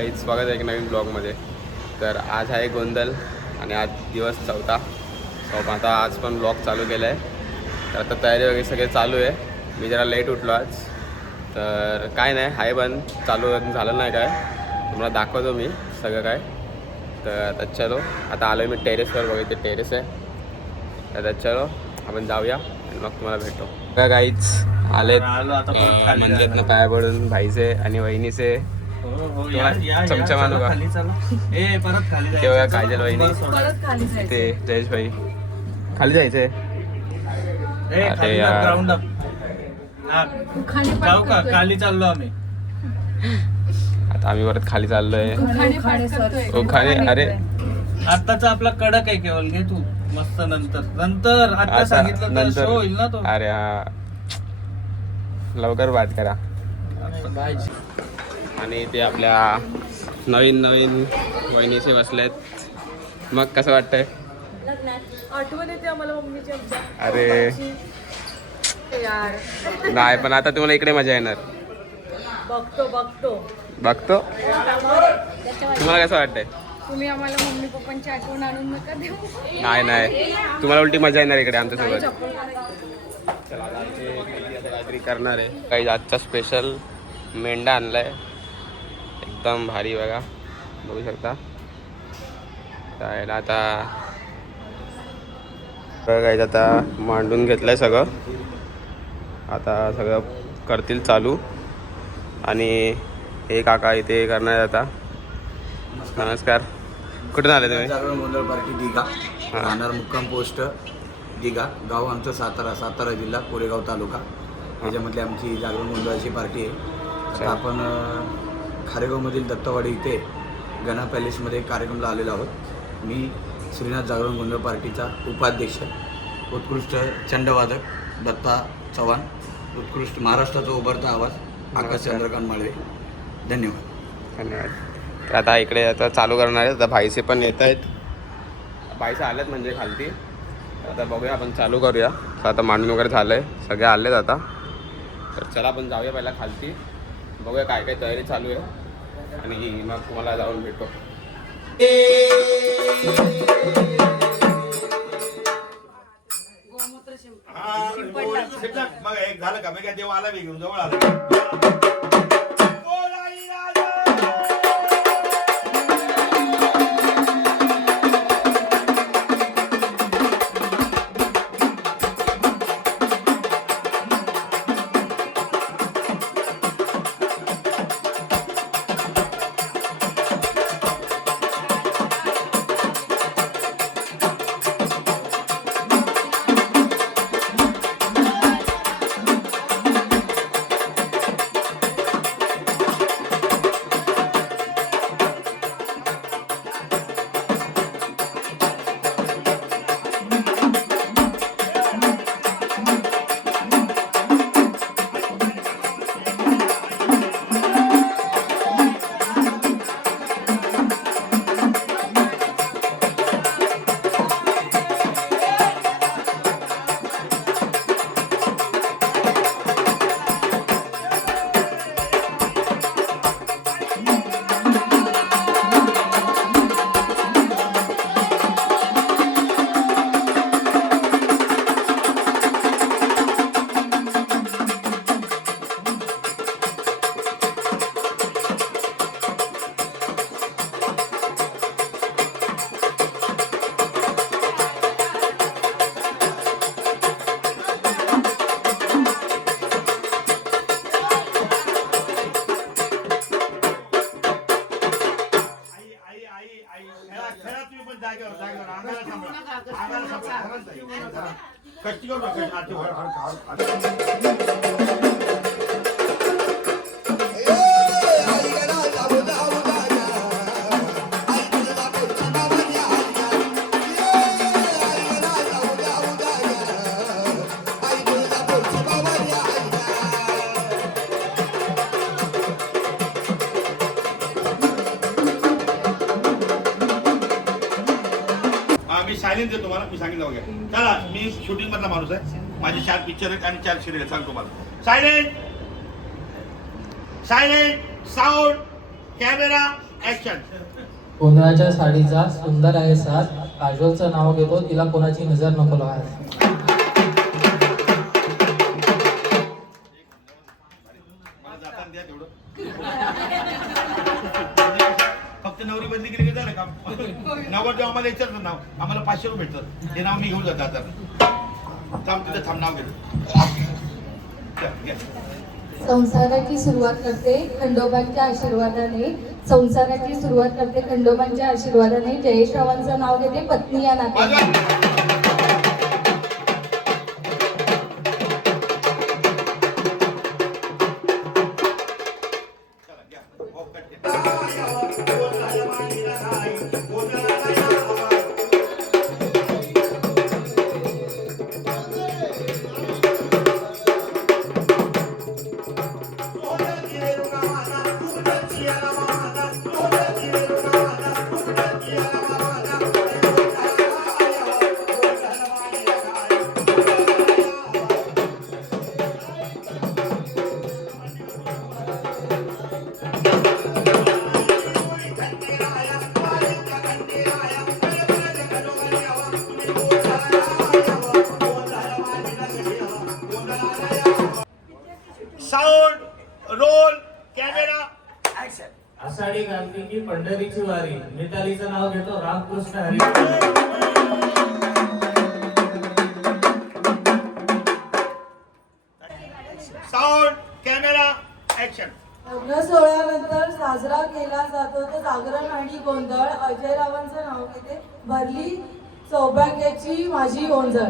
काही स्वागत आहे एक नवीन ब्लॉगमध्ये. तर आज आहे गोंधळ आणि आज दिवस 4था. सो आता आज पण ब्लॉग चालू केला आहे. तर आता तयारी वगैरे सगळे चालू आहे. मी जरा लेट उठलो आज, तर काय नाही आहे पण चालू झालं नाही काय, तुम्हाला दाखवतो मी सगळं काय. तर आता चलो, आता आलो मी टेरेसवर. बघितले टेरेस आहे. तर आता चलो आपण जाऊया आणि मग तुम्हाला भेटतो. का काहीच आलेत मंदिरात ना पाया पडून भाईचे आणि वहिनीचे. चमचा मानू का तेव्हा काजल वहिनी ते जयेश भाई खाली जायचंय. अरे यार खाली चाललो आम्ही. आता आम्ही परत खाली चाललोय. खाणे अरे आत्ताचा आपला कडक आहे केवळ. घे तू मस्त. नंतर आता सांगितलं तर शो होईल ना तो. अरे हा लवकर बात करा. आणि ते आपल्या नवीन वहिनीचे बसलेत. मग कसं वाटतंय? आठवण येते आम्हाला मम्मीची आमच्या. अरे नाही, पण आता तुम्हाला इकडे मजा येणार. बघतो तुम्हाला कसं वाटतंय? तुम्ही आम्हाला मम्मी पप्पांची आठवण आणून नका देऊ. नाही तुम्हाला उलटी मजा येणार इकडे आमच्यासोबत. चला काहीतरी करणार आहे. काही आजचा स्पेशल मेंढा आणलाय, एकदम भारी बघा, बघू शकता. त्याला आता काही आता मांडून घेतलंय सगळं. आता सगळं करतील चालू. आणि हे काका इथे करणार आहे आता. नमस्कार, कुठून आले तुम्ही? जागरण गोंधळ पार्टी दिघा, राहणार मुक्काम पोस्ट दिघा, गाव आमचं सातारा जिल्हा, कोरेगाव तालुका. त्याच्यामधली आमची जागरण गोंधळाची पार्टी आहे. आता आपण खारेगावमधील दत्तवाडी इथे गणा पॅलेसमध्ये कार्यक्रमला आलेलो आहोत. मी श्रीनाथ जागरण गोंधळ पार्टीचा उपाध्यक्ष, उत्कृष्ट चंडवादक दत्ता चव्हाण, उत्कृष्ट महाराष्ट्राचा उभरता आवाज आकाश चंद्रकांत माळवे. धन्यवाद. तर आता इकडे आता चालू करणार आहे. आता भाईचे पण येत आहेत. भाईचे आलेत म्हणजे खालती. आता बघूया, आपण चालू करूया. आता मांडून वगैरे झालं आहे, सगळे आलेत आता. तर चला आपण जाऊया पहिला खालती, बघूया काय काय तयारी चालू आहे आणि मग तुम्हाला जाऊन भेटतो. मग एक झालं का? मी काय देव आला घेऊन जवळ आला. कष्टी मी सायलेंट देतो तुम्हाला. मी सांगितलं वगैरे. चला, मी शूटिंग मधला माणूस आहे. माझे 4 पिक्चर आहेत आणि 4 सिरियल सांगतो तुम्हाला. Silent, sound, camera, action. गोंधळाच्या साडीचा सुंदर आहे साज, काजोलचं नाव घेतो तिला कोणाची नजर नको लाज. मला जाताना द्या तेवढं. फक्त नवरी बदली केली की झालं काम. नवरदेव आम्हाला विचारतात नाव, आम्हाला 500 रुपये भेटतात. ते नाव मी घेऊन जातो आता. थांब तिथं थांब, नाव घेतो. संसाराची सुरुवात करते खंडोबांच्या आशीर्वादाने. संसाराची सुरुवात करते खंडोबांच्या आशीर्वादाने. जयेशरावांचं नाव घेते पत्नी या नात्याने. Sound roll camera action. आषाढी कार्तिकी पंढरीची वारी, मितालीचं नाव घेतो Ramkrishna Hari. Sound camera action. लग्न सोहळ्यानंतर साजरा केला जातो तो जागरण आणि गोंधळ. अजयरावांचं नाव घेते भरली सौभाग्याची माझी ओंजळ.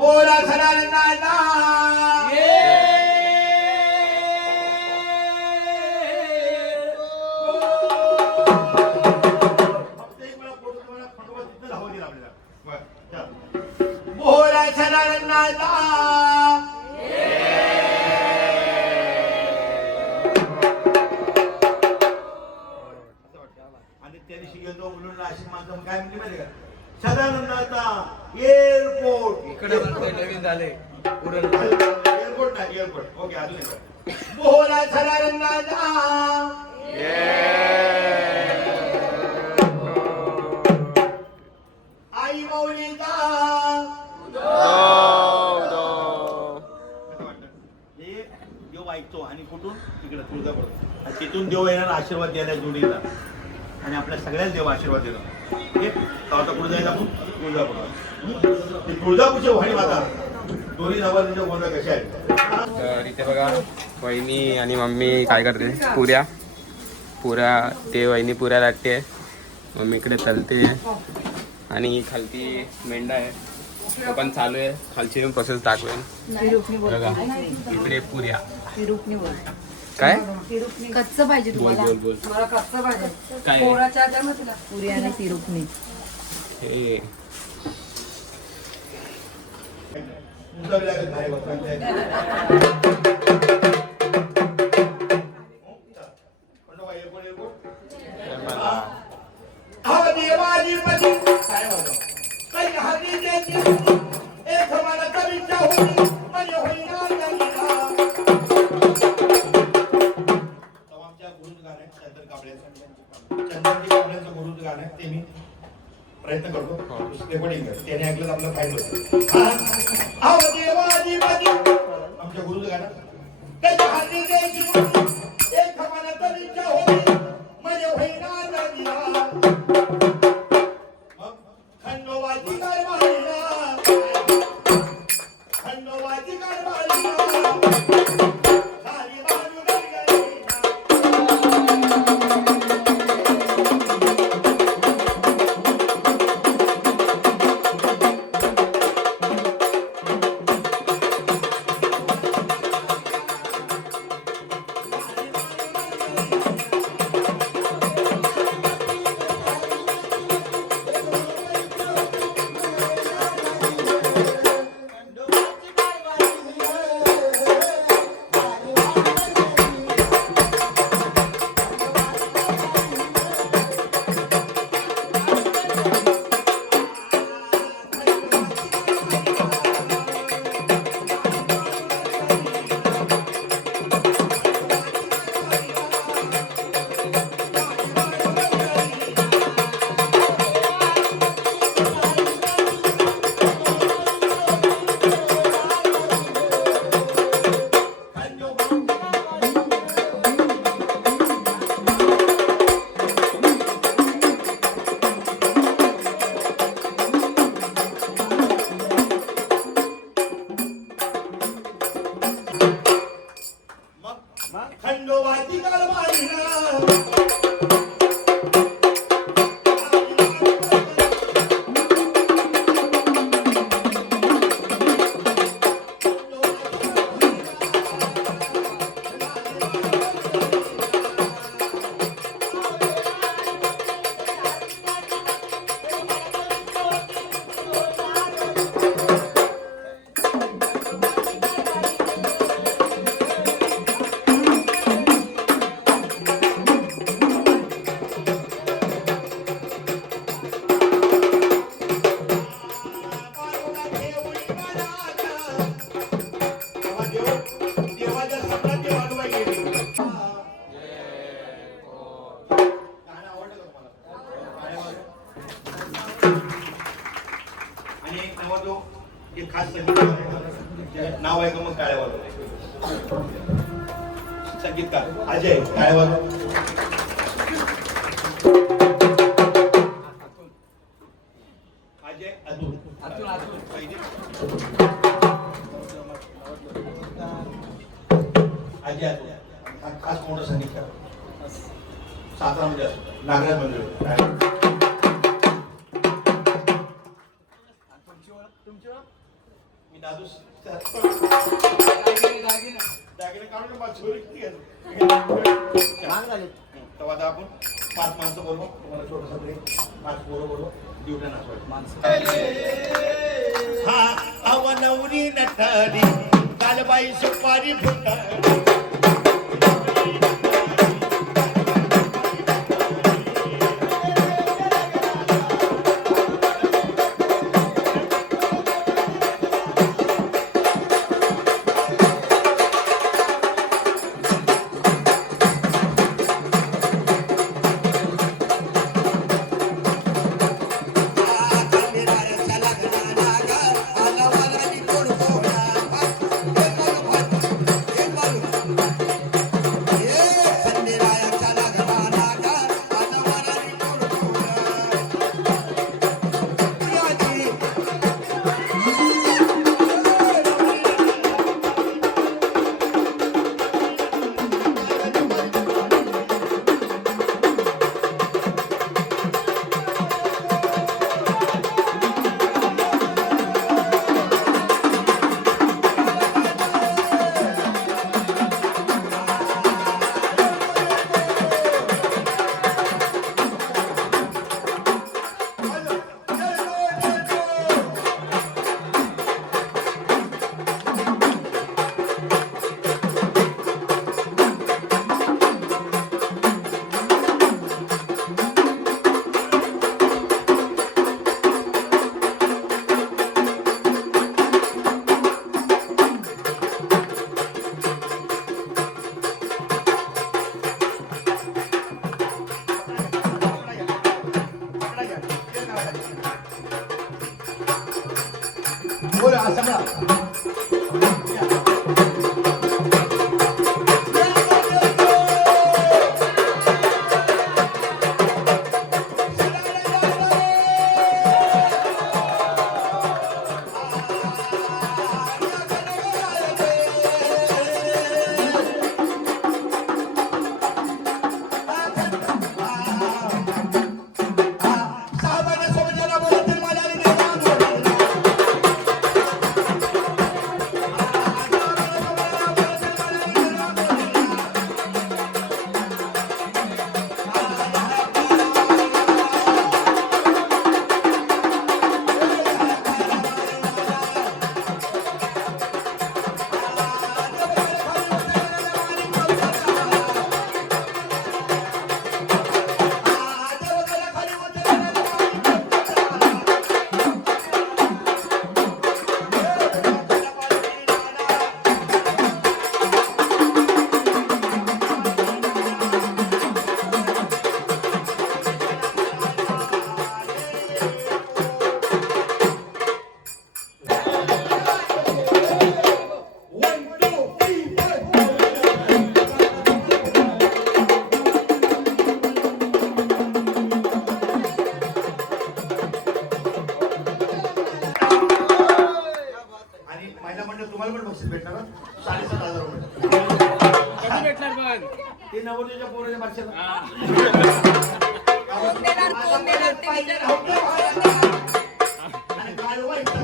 बोला सणांना बोला सणांना आणि त्या दिवशी गेलो म्हणून नाशिक माझं काय म्हणजे माहिती का, सदानंदाचा एअरपोर्ट इकडे नवीन झाले एअरपोर्ट नाही एअरपोर्ट. ओके अजून एक बोला सदानंदाचा आई माऊलीचा. हे देव ऐकतो आणि कुठून तिकडे तुळजापूर आणि तिथून देव येणार आशीर्वाद द्यायला जोडीला आणि आपल्या सगळ्याच देव आशीर्वाद देणार. हे आता कुठे जायचं आपण तुळजापूर. तुळजापूरचे वाणी माता दोन्ही नवरदेव गोंधळ कसे आहेत. तर इथे बघा वहिनी आणि मम्मी काय करते, पुऱ्या ते वहिनी पुऱ्या लाटते, मम्मी इकडे तलते आणि खालती मेंढा आहे तो पण चालू आहे. खालची पण प्रोसेस दाखवेन बघा. इकडे पुऱ्या काय कच्चं पाहिजे तुम्हाला. बोल बोल मला कच्चं पाहिजे. काय पोळाच्या आधार मग तुला पुरी आणि तिरुपणी. हे गुरुचं गाणं आहे ते मी प्रयत्न करतो रेकॉर्डिंग कर. त्याने ऐकलं आपलं फाईन होतं. आमच्या गुरुचं गाणं खंडोबाची कारभारी आणि एक नवरदेव एक खास संगीतकार नाव आहे का मग टाळ्या वाजवणे संगीतकार अजय टाळ्या वाजव अजय अजय हा खास मोठा संगीतकार सातारामध्ये असतो नागराज मंदिर मी दादू दागिने काढून मला चोरी किती तेव्हा आता आपण 5 माणसं बोलवा तुम्हाला छोटासा ब्रेक 5 पोरं बोलवा ड्युट्या नाचवायची हा अवनवरी नटारी कालबाई सुपारी फुटारी तुम्हाला पण बक्षीस भेटणार 7,500 रुपये कधी भेटणार पण ते नवरदेवच्या पोराच्या मार्शाला आणि काय व्हायचं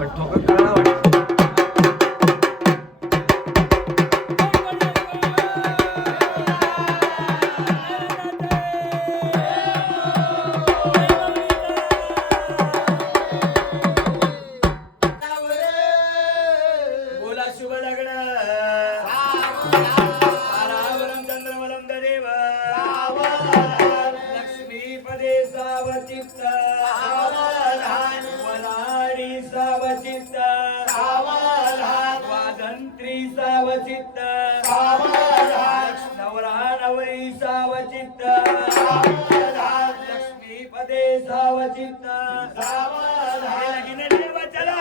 पण ठोका कळला वाटतं. बोला शुभ लग्न तारावरं चंद्रमलं ददेव लक्ष्मीपदे सावचित्त वनाडी सावचित्त वादंत्री सावचित्त नवरा नवरी सावचित्त लक्ष्मीपदे सावचित्त देव चला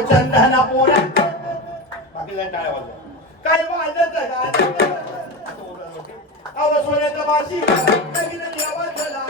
चंदना पोरा बाकीला टाळ्या वाजवा काय वाजत अव सोन्याचा माशी नवीन देवा चला